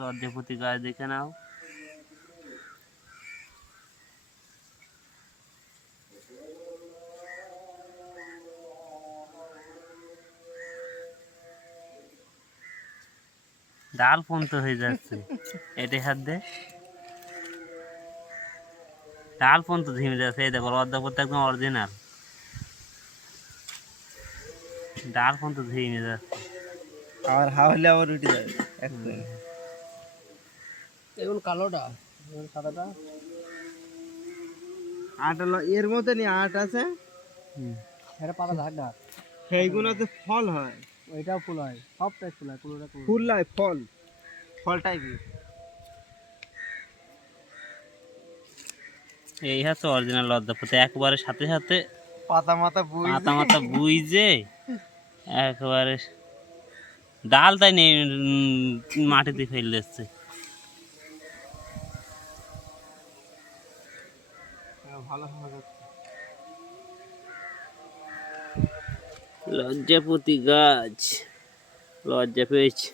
লজ্জাপতি গাছ দেখে নাও। ডাল পন্ত হয়ে যাচ্ছে, এটি হাত দে, ডাল পন্ত ঝিমে যাচ্ছে। এই দেখো লজ্জাপতি একদম অরিজিনাল, ডাল পন্ত ঝিমে যাচ্ছে। আর হাওয়ালে আবার উঠে যাবে একদম। এখন কালোটা, সাদাটা আট হলো এর মধ্যে আট আছে, এটা পাতা ধার ধার, সেইগুলোতে ফল হয়। ওইটাও ফুল হয়, সব টাইপ ফুল হয়, কোনোটা কোনো ফুল নয়, ফল, ফল টাইপের। এই হচ্ছে অরিজিনাল লজ্জাপতি, একবারে সাথে সাথে পাতা মাথা বুঝ পাতা মাথা বুইজে একবারে ডাল তাই নেই, মাটিতে ফেলে দিচ্ছে। ভালো হবে। লজ্জাপতি গাছ লজ্জা পেয়েছে।